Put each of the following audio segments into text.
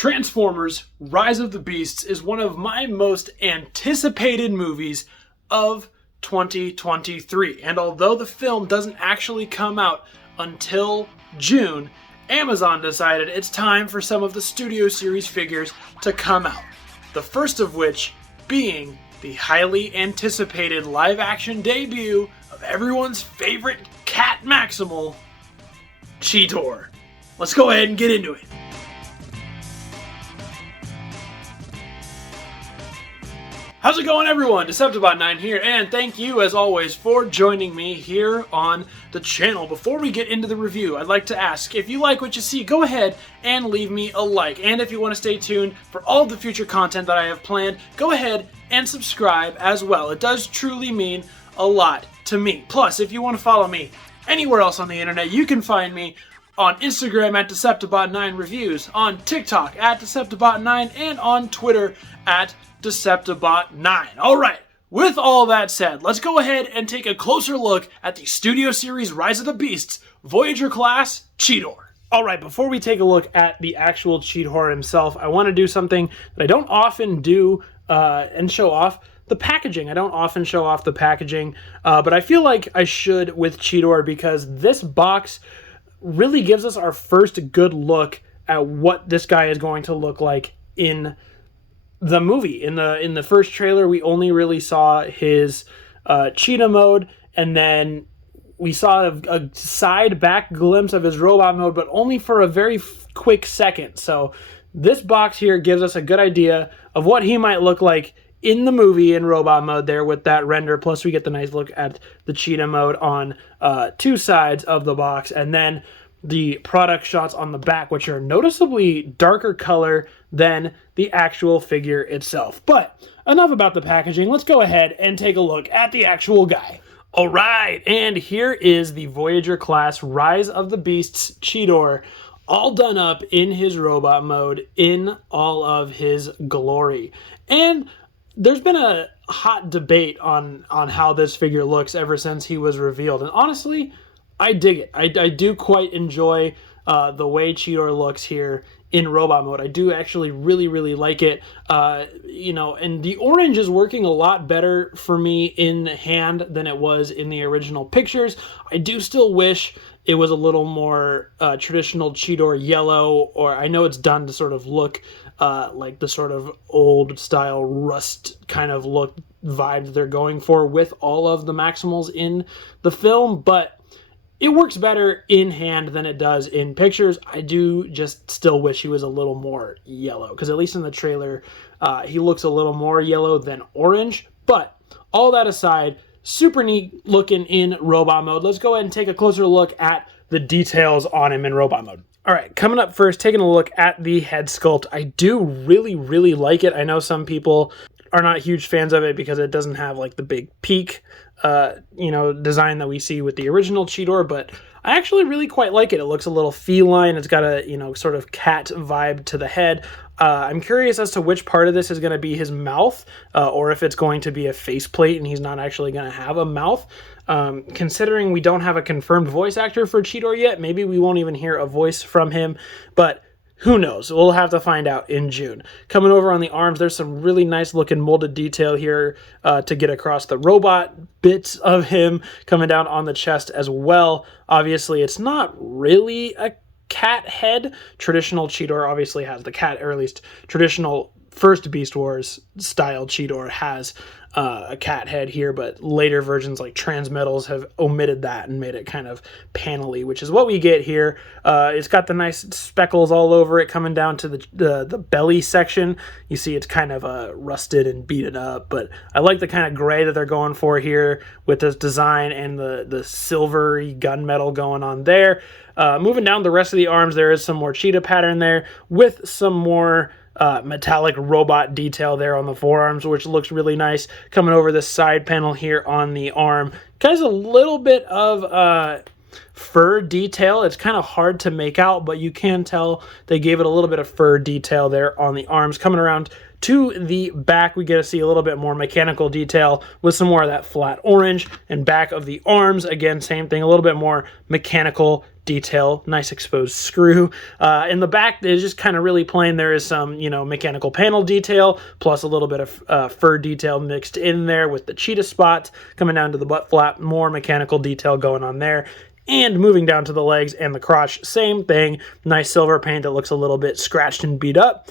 Transformers: Rise of the Beasts is one of my most anticipated movies of 2023. And although the film doesn't actually come out until June, Amazon decided it's time for some of the Studio Series figures to come out. The first of which being the highly anticipated live-action debut of everyone's favorite cat Maximal, Cheetor. Let's go ahead and get into it. How's it going, everyone? deceptibot9 here, and thank you as always for joining me here on the channel. Before we get into the review, I'd like to ask, if you like what you see, go ahead and leave me a like. And if you want to stay tuned for all of the future content that I have planned, go ahead and subscribe as well. It does truly mean a lot to me. Plus, if you want to follow me anywhere else on the internet, you can find me on Instagram at deceptibot9reviews, on TikTok at deceptibot9, and on Twitter at deceptibot9. Alright, with all that said, let's go ahead and take a closer look at the Studio Series Rise of the Beasts Voyager class Cheetor. Alright, before we take a look at the actual Cheetor himself, I want to do something that I don't often do and show off. The packaging. I don't often show off the packaging, but I feel like I should with Cheetor because this box really gives us our first good look at what this guy is going to look like in the movie. In the first trailer, we only really saw his Cheetah mode, and then we saw a side back glimpse of his robot mode, but only for a very quick second. So this box here gives us a good idea of what he might look like in the movie in robot mode there with that render. Plus we get the nice look at the Cheetah mode on two sides of the box, and then the product shots on the back, which are noticeably darker color than the actual figure itself. But enough about the packaging. Let's go ahead and take a look at the actual guy. All right, and here is the Voyager class Rise of the Beasts Cheetor, all done up in his robot mode in all of his glory. And there's been a hot debate on how this figure looks ever since he was revealed. And honestly, I dig it. I do quite enjoy the way Cheetor looks here in robot mode. I do actually really like it. You know, and the orange is working a lot better for me in hand than it was in the original pictures. I do still wish it was a little more traditional Cheetor yellow, or I know it's done to sort of look like the sort of old style rust kind of look vibe that they're going for with all of the Maximals in the film, but it works better in hand than it does in pictures. I do just still wish he was a little more yellow, because at least in the trailer, he looks a little more yellow than orange. But all that aside, super neat looking in robot mode. Let's go ahead and take a closer look at the details on him in robot mode. All right, coming up first, taking a look at the head sculpt. I do really like it. I know some people are not huge fans of it because it doesn't have like the big peak design that we see with the original Cheetor, but I actually really quite like it. It looks a little feline. It's got a, sort of cat vibe to the head. I'm curious as to which part of this is going to be his mouth, or if it's going to be a faceplate and he's not actually going to have a mouth. Considering we don't have a confirmed voice actor for Cheetor yet, maybe we won't even hear a voice from him, but who knows? We'll have to find out in June. Coming over on the arms, there's some really nice looking molded detail here to get across the robot bits of him, coming down on the chest as well. Obviously, it's not really a cat head. Traditional Cheetor obviously has the cat, or at least traditional first Beast Wars style Cheetor has a cat head here, but later versions like Transmetals have omitted that and made it kind of panely, which is what we get here. It's got the nice speckles all over it coming down to the belly section. You see it's kind of rusted and beaten up, but I like the kind of gray that they're going for here with this design and the silvery gunmetal going on there. Moving down the rest of the arms, there is some more cheetah pattern there with some more metallic robot detail there on the forearms, which looks really nice. Coming over this side panel here on the arm, has a little bit of fur detail. It's kind of hard to make out, but you can tell they gave it a little bit of fur detail there on the arms. Coming around to the back, we get to see a little bit more mechanical detail with some more of that flat orange, and back of the arms, again, same thing, a little bit more mechanical detail, nice exposed screw. In the back, it's just kind of really plain. There is some, mechanical panel detail, plus a little bit of fur detail mixed in there with the cheetah spots coming down to the butt flap, more mechanical detail going on there. And moving down to the legs and the crotch, same thing. Nice silver paint that looks a little bit scratched and beat up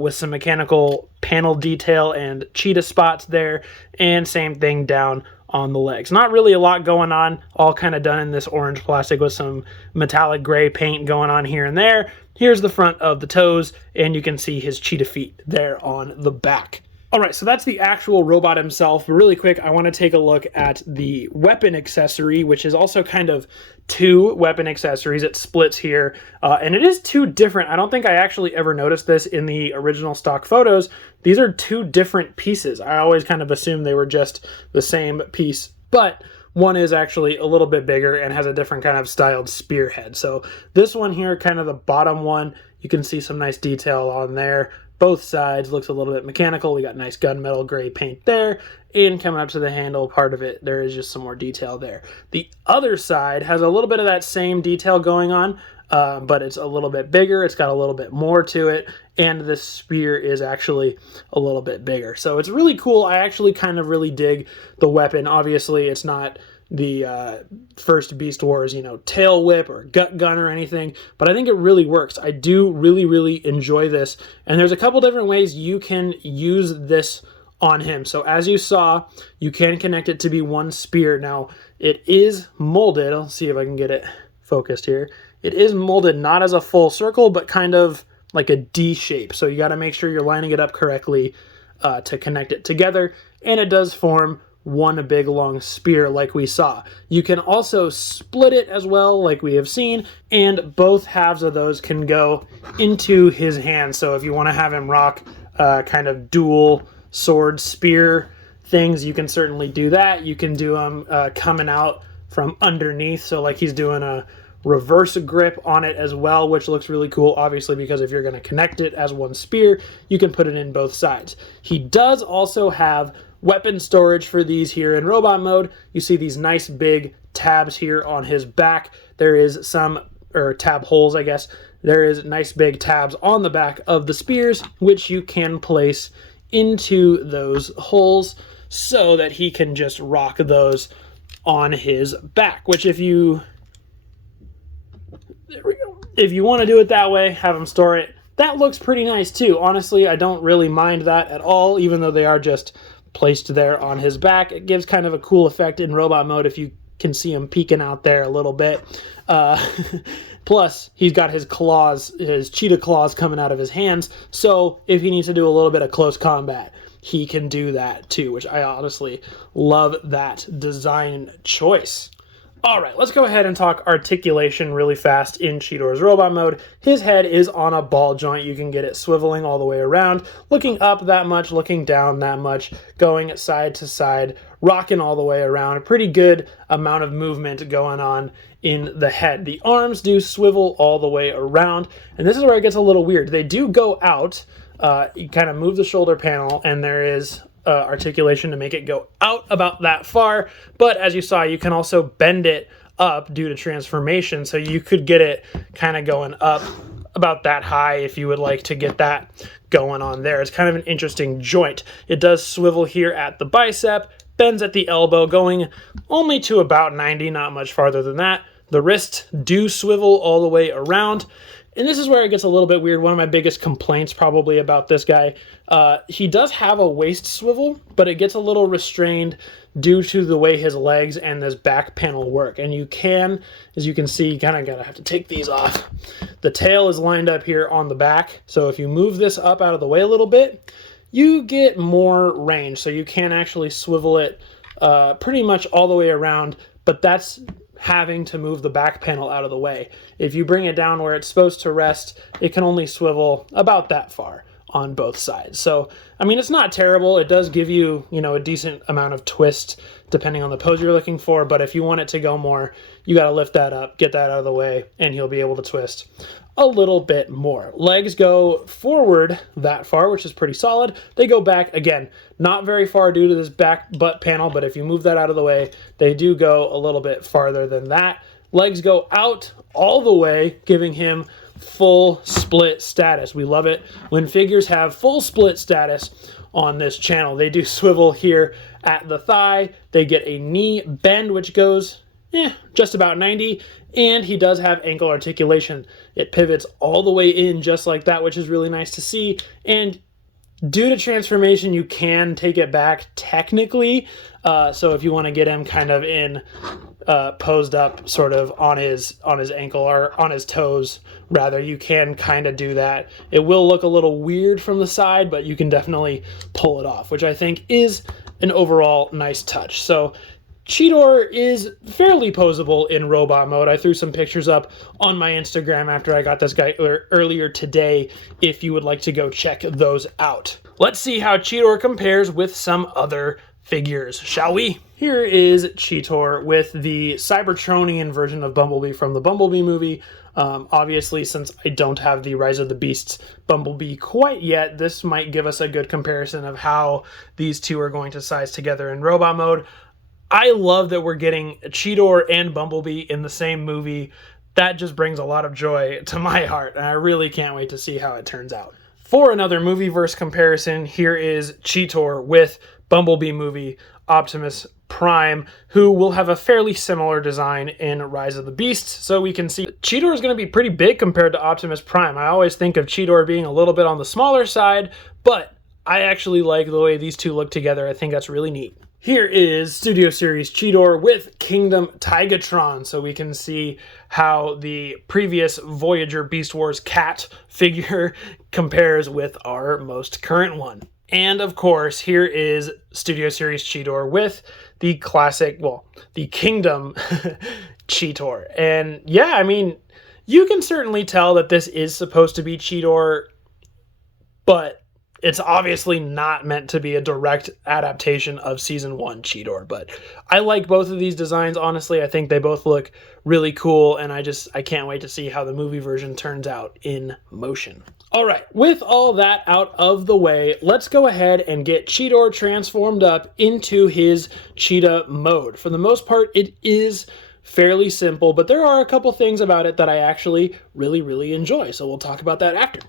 with some mechanical panel detail and cheetah spots there. And same thing down on the legs. Not really a lot going on, all kind of done in this orange plastic with some metallic gray paint going on here and there. Here's the front of the toes, and you can see his cheetah feet there on the back. All right, so that's the actual robot himself. But really quick, I want to take a look at the weapon accessory, which is also kind of two weapon accessories. It splits here, and it is two different. I don't think I actually ever noticed this in the original stock photos. These are two different pieces. I always kind of assumed they were just the same piece, but one is actually a little bit bigger and has a different kind of styled spearhead. So this one here, kind of the bottom one, you can see some nice detail on there. Both sides looks a little bit mechanical. We got nice gunmetal gray paint there. And coming up to the handle part of it, there is just some more detail there. The other side has a little bit of that same detail going on, but it's a little bit bigger. It's got a little bit more to it. And the spear is actually a little bit bigger. So it's really cool. I actually kind of really dig the weapon. Obviously, it's not the first Beast Wars, tail whip or gut gun or anything, but I think it really works. I do really enjoy this, and there's a couple different ways you can use this on him. So as you saw, you can connect it to be one spear. Now, it is molded. I'll see if I can get it focused here. It is molded not as a full circle, but kind of like a D shape. So you got to make sure you're lining it up correctly to connect it together, and it does form one big long spear like we saw. You can also split it as well like we have seen, and both halves of those can go into his hand. So if you want to have him rock kind of dual sword spear things, you can certainly do that. You can do them coming out from underneath, so like he's doing a reverse grip on it as well, which looks really cool, obviously, because if you're going to connect it as one spear, you can put it in both sides. He does also have weapon storage for these here in robot mode. You see these nice big tabs here on his back. There is some, or tab holes, I guess. There is nice big tabs on the back of the spears, which you can place into those holes so that he can just rock those on his back, which if you, there we go. If you want to do it that way, have him store it. That looks pretty nice too. Honestly, I don't really mind that at all, even though they are just placed there on his back. It gives kind of a cool effect in robot mode if you can see him peeking out there a little bit. Plus, he's got his claws, his cheetah claws coming out of his hands, so if he needs to do a little bit of close combat, he can do that too, which I honestly love that design choice. All right, let's go ahead and talk articulation really fast in Cheetor's robot mode. His head is on a ball joint. You can get it swiveling all the way around, looking up that much, looking down that much, going side to side, rocking all the way around. A pretty good amount of movement going on in the head. The arms do swivel all the way around, and this is where it gets a little weird. They do go out. You kind of move the shoulder panel, and there is articulation to make it go out about that far, but as you saw, you can also bend it up due to transformation, so you could get it kind of going up about that high if you would like to get that going on there. It's kind of an interesting joint. It does swivel here at the bicep, bends at the elbow, going only to about 90, not much farther than that. The wrists do swivel all the way around. And this is where it gets a little bit weird. One of my biggest complaints probably about this guy, he does have a waist swivel, but it gets a little restrained due to the way his legs and this back panel work. And you can, as you can see, you kind of gotta have to take these off. The tail is lined up here on the back. So if you move this up out of the way a little bit, you get more range. So you can actually swivel it pretty much all the way around, but that's having to move the back panel out of the way. If you bring it down where it's supposed to rest, it can only swivel about that far on both sides. So, I mean, it's not terrible. It does give you, a decent amount of twist depending on the pose you're looking for, but if you want it to go more, you got to lift that up, get that out of the way, and he'll be able to twist a little bit more. Legs go forward that far, which is pretty solid. They go back, again, not very far due to this back butt panel, but if you move that out of the way, they do go a little bit farther than that, Legs go out all the way, giving him full split status. We love it when figures have full split status on this channel. They do swivel here at the thigh. They get a knee bend, which goes just about 90, and he does have ankle articulation. It pivots all the way in just like that, which is really nice to see. And due to transformation, you can take it back technically. So if you want to get him kind of in posed up sort of on his ankle or on his toes rather, you can kind of do that. It will look a little weird from the side, but you can definitely pull it off, which I think is an overall nice touch. So Cheetor is fairly posable in robot mode. I threw some pictures up on my Instagram after I got this guy earlier today, if you would like to go check those out. Let's see how Cheetor compares with some other figures, shall we? Here is Cheetor with the Cybertronian version of Bumblebee from the Bumblebee movie. Obviously, since I don't have the Rise of the Beasts Bumblebee quite yet, this might give us a good comparison of how these two are going to size together in robot mode. I love that we're getting Cheetor and Bumblebee in the same movie. That just brings a lot of joy to my heart, and I really can't wait to see how it turns out. For another movieverse comparison, here is Cheetor with Bumblebee movie Optimus Prime, who will have a fairly similar design in Rise of the Beasts. So we can see Cheetor is going to be pretty big compared to Optimus Prime. I always think of Cheetor being a little bit on the smaller side, but I actually like the way these two look together. I think that's really neat. Here is Studio Series Cheetor with Kingdom Tigatron, so we can see how the previous Voyager Beast Wars cat figure compares with our most current one. And of course, here is Studio Series Cheetor with the classic, well, the Kingdom Cheetor. And yeah, I mean, you can certainly tell that this is supposed to be Cheetor, but it's obviously not meant to be a direct adaptation of Season 1 Cheetor, but I like both of these designs, honestly. I think they both look really cool, and I can't wait to see how the movie version turns out in motion. All right, with all that out of the way, let's go ahead and get Cheetor transformed up into his Cheetah mode. For the most part, it is fairly simple, but there are a couple things about it that I actually really enjoy, so we'll talk about that after.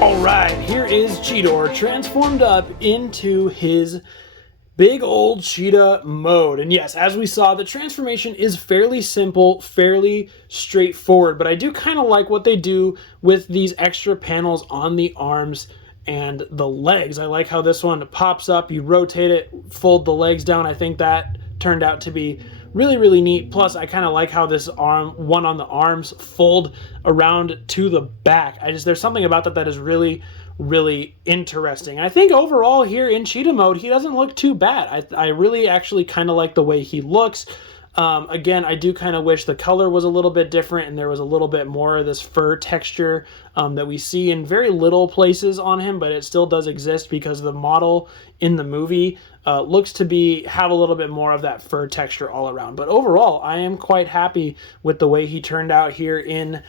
Alright, here is Cheetor transformed up into his big old cheetah mode. And yes, as we saw, the transformation is fairly simple, fairly straightforward, but I do kind of like what they do with these extra panels on the arms and the legs. I like how this one pops up, you rotate it, fold the legs down. I think that turned out to be really neat. Plus, I kind of like how this one on the arms fold around to the back. There's something about that is really interesting. I think overall here in Cheetah mode, he doesn't look too bad. I really actually kind of like the way he looks. Again, I do kind of wish the color was a little bit different and there was a little bit more of this fur texture that we see in very little places on him, but it still does exist because the model in the movie looks to have a little bit more of that fur texture all around. But overall, I am quite happy with the way he turned out here in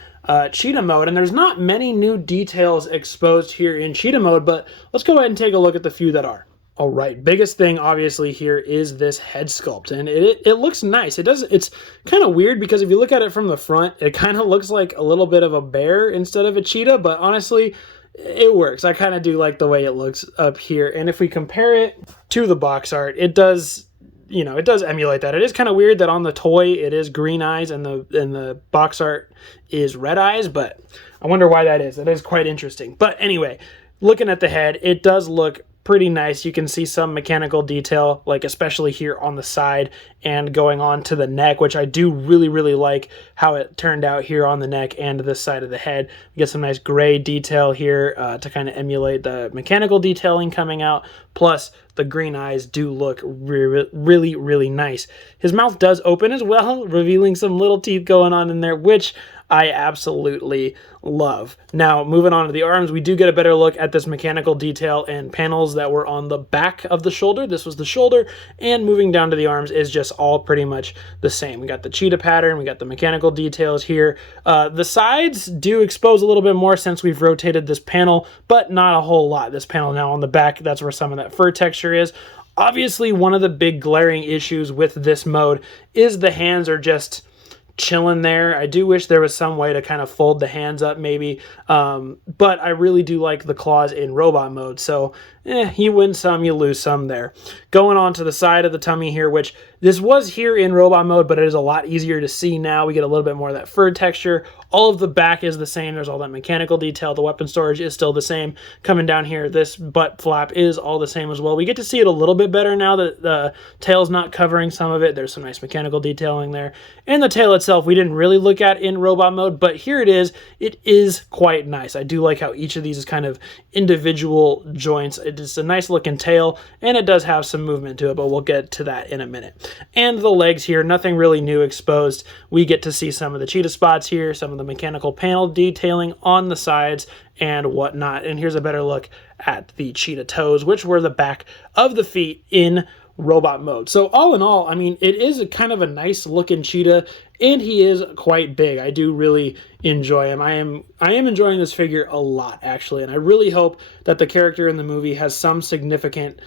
Cheetah mode. And there's not many new details exposed here in Cheetah mode, but let's go ahead and take a look at the few that are. All right, biggest thing obviously here is this head sculpt, and it looks nice. It's kind of weird because if you look at it from the front, it kind of looks like a little bit of a bear instead of a cheetah, but honestly, it works. I kind of do like the way it looks up here. And if we compare it to the box art, it does, you know, it does emulate that. It is kind of weird that on the toy it is green eyes and the box art is red eyes, but I wonder why that is. That is quite interesting. But anyway, looking at the head, it does look pretty nice. You can see some mechanical detail, like especially here on the side and going on to the neck, which I do really like how it turned out here on the neck and this side of the head. We get some nice gray detail here to kind of emulate the mechanical detailing coming out. Plus, the green eyes do look really nice. His mouth does open as well, revealing some little teeth going on in there, which I absolutely love. Now, moving on to the arms, we do get a better look at this mechanical detail and panels that were on the back of the shoulder. This was the shoulder, and moving down to the arms is just all pretty much the same. We got the cheetah pattern, we got the mechanical details here. The sides do expose a little bit more since we've rotated this panel, but not a whole lot. This panel now on the back, that's where some of that fur texture is. Obviously, one of the big glaring issues with this mode is the hands are just chilling there. I do wish there was some way to kind of fold the hands up maybe, but I really do like the claws in robot mode, so you win some, you lose some there. Going on to the side of the tummy here, which this was here in robot mode, but it is a lot easier to see now. We get a little bit more of that fur texture. All of the back is the same. There's all that mechanical detail. The weapon storage is still the same. Coming down here, this butt flap is all the same as well. We get to see it a little bit better now that the tail's not covering some of it. There's some nice mechanical detailing there. And the tail itself, we didn't really look at in robot mode, but here it is. It is quite nice. I do like how each of these is kind of individual joints. It is a nice looking tail, and it does have some movement to it, but we'll get to that in a minute. And the legs here, nothing really new exposed. We get to see some of the cheetah spots here, some of the mechanical panel detailing on the sides and whatnot. And here's a better look at the cheetah toes, which were the back of the feet in robot mode. So all in all, I mean, it is a kind of a nice looking cheetah, and he is quite big. I do really enjoy him. I am enjoying this figure a lot, actually, and I really hope that the character in the movie has some significant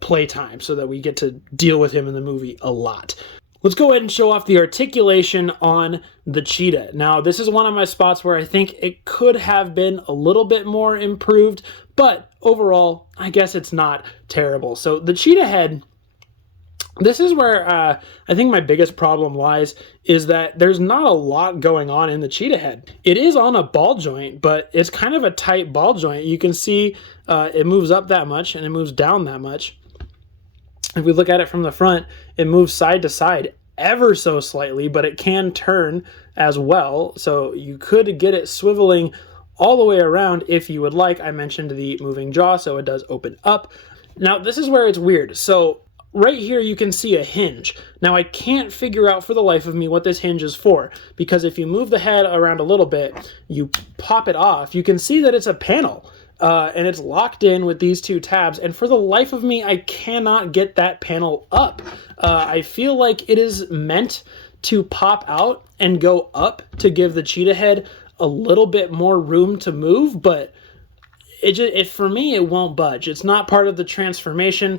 playtime so that we get to deal with him in the movie a lot. Let's go ahead and show off the articulation on the cheetah. Now, this is one of my spots where I think it could have been a little bit more improved, but overall, I guess it's not terrible. So the cheetah head, this is where I think my biggest problem lies, is that there's not a lot going on in the cheetah head. It is on a ball joint, but it's kind of a tight ball joint. You can see it moves up that much and it moves down that much. If we look at it from the front, it moves side to side ever so slightly, but it can turn as well. So you could get it swiveling all the way around if you would like. I mentioned the moving jaw, so it does open up. Now, this is where it's weird. So right here, you can see a hinge. Now, I can't figure out for the life of me what this hinge is for, because if you move the head around a little bit, you pop it off, you can see that it's a panel. And it's locked in with these two tabs, and for the life of me, I cannot get that panel up. I feel like it is meant to pop out and go up to give the cheetah head a little bit more room to move, but for me, it won't budge. It's not part of the transformation.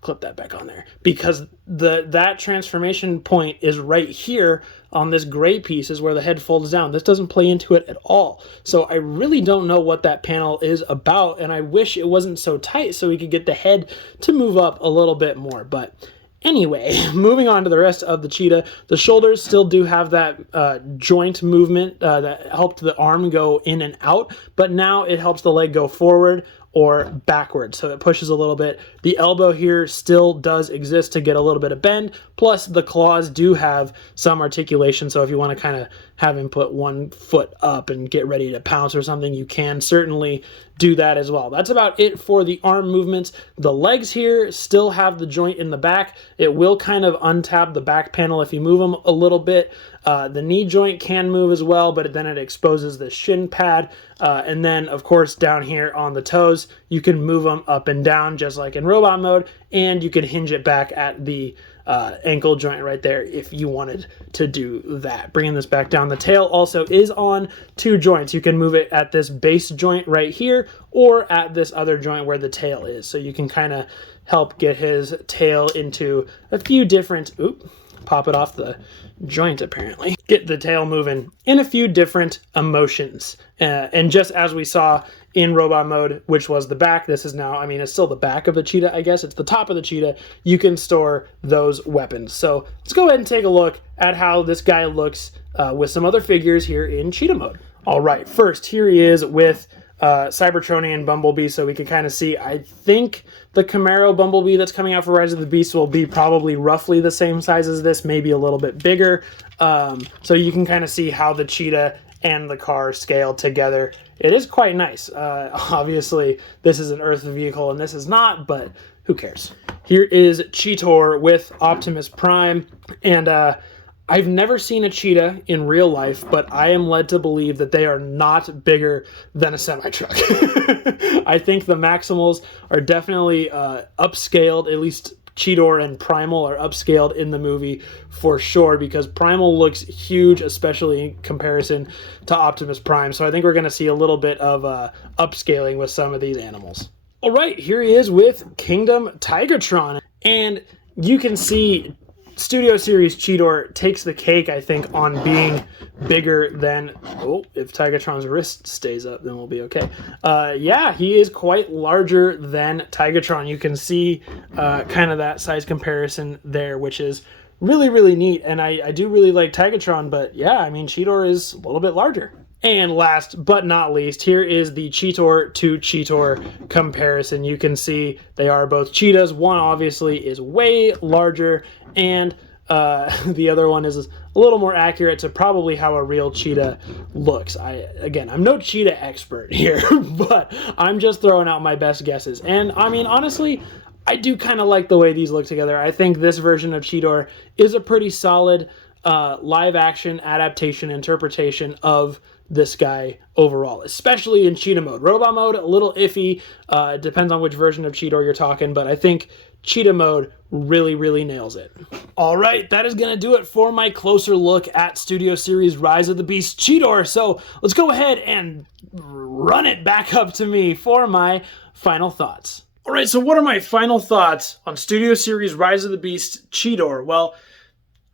Clip that back on there, because that transformation point is right here on this gray piece is where the head folds down. This doesn't play into it at all. So I really don't know what that panel is about, and I wish it wasn't so tight so we could get the head to move up a little bit more. But anyway, moving on to the rest of the cheetah, the shoulders still do have that joint movement that helped the arm go in and out, but now it helps the leg go forward or backwards, so it pushes a little bit. The elbow here still does exist to get a little bit of bend, plus the claws do have some articulation, so if you want to kind of have him put one foot up and get ready to pounce or something, you can certainly do that as well. That's about it for the arm movements. The legs here still have the joint in the back. It will kind of untab the back panel if you move them a little bit. The knee joint can move as well, but then it exposes the shin pad. And then, of course, down here on the toes, you can move them up and down just like in robot mode, and you can hinge it back at the ankle joint right there if you wanted to do that. Bringing this back down, the tail also is on two joints. You can move it at this base joint right here or at this other joint where the tail is. So you can kind of help get his tail into a few different, pop it off the joint apparently. Get the tail moving in a few different emotions. And just as we saw in robot mode, which was the back, this is now, I mean, it's still the back of the cheetah, I guess. It's the top of the cheetah. You can store those weapons. So let's go ahead and take a look at how this guy looks with some other figures here in cheetah mode. All right, first, here he is with Cybertronian Bumblebee, so we can kind of see, I think the Camaro Bumblebee that's coming out for Rise of the Beast will be probably roughly the same size as this, maybe a little bit bigger. So you can kind of see how the cheetah and the car scale together. It is quite nice. Obviously, this is an Earth vehicle and this is not, but who cares? Here is Cheetor with Optimus Prime, and I've never seen a cheetah in real life, but I am led to believe that they are not bigger than a semi-truck. I think the Maximals are definitely upscaled, at least Cheetor and Primal are upscaled in the movie for sure, because Primal looks huge, especially in comparison to Optimus Prime. So I think we're going to see a little bit of upscaling with some of these animals. All right, here he is with Kingdom Tigatron, and you can see Studio Series Cheetor takes the cake, I think, on being bigger than... Oh, if Tigatron's wrist stays up, then we'll be okay. Yeah, he is quite larger than Tigatron. You can see kind of that size comparison there, which is really, really neat. And I do really like Tigatron, but yeah, I mean, Cheetor is a little bit larger. And last but not least, here is the Cheetor to Cheetor comparison. You can see they are both cheetahs. One obviously is way larger, and the other one is a little more accurate to probably how a real cheetah looks. Again, I'm no cheetah expert here, but I'm just throwing out my best guesses. And I mean, honestly, I do kind of like the way these look together. I think this version of Cheetor is a pretty solid live action adaptation interpretation of this guy overall, especially in cheetah mode. Robot mode, a little iffy. It depends on which version of Cheetor you're talking, but I think cheetah mode really, really nails it. All right, that is going to do it for my closer look at Studio Series Rise of the Beast Cheetor. So let's go ahead and run it back up to me for my final thoughts. All right, so what are my final thoughts on Studio Series Rise of the Beast Cheetor? Well,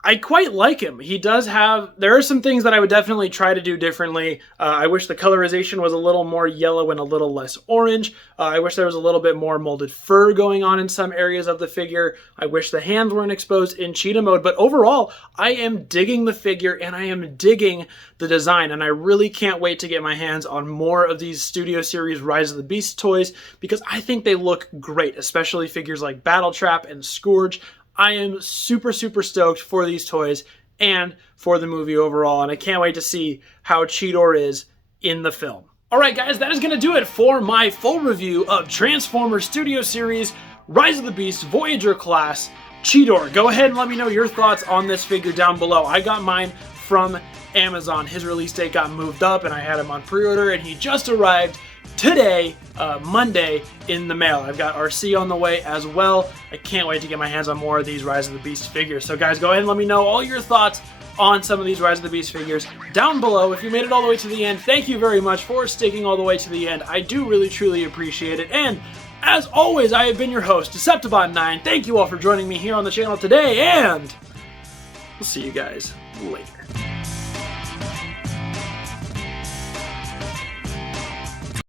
I quite like him. He does have... There are some things that I would definitely try to do differently. I wish the colorization was a little more yellow and a little less orange. I wish there was a little bit more molded fur going on in some areas of the figure. I wish the hands weren't exposed in cheetah mode. But overall, I am digging the figure and I am digging the design. And I really can't wait to get my hands on more of these Studio Series Rise of the Beast toys, because I think they look great, especially figures like Battletrap and Scourge. I am super, super stoked for these toys and for the movie overall, and I can't wait to see how Cheetor is in the film. Alright guys, that is going to do it for my full review of Transformers Studio Series Rise of the Beast Voyager Class Cheetor. Go ahead and let me know your thoughts on this figure down below. I got mine from Amazon. His release date got moved up and I had him on pre-order, and he just arrived today, Monday, in the mail. I've got RC on the way as well. I can't wait to get my hands on more of these Rise of the Beast figures. So guys, go ahead and let me know all your thoughts on some of these Rise of the Beast figures down below. If you made it all the way to the end, thank you very much for sticking all the way to the end. I do really, truly appreciate it. And as always, I have been your host, deceptibot9. Thank you all for joining me here on the channel today, and we'll see you guys later.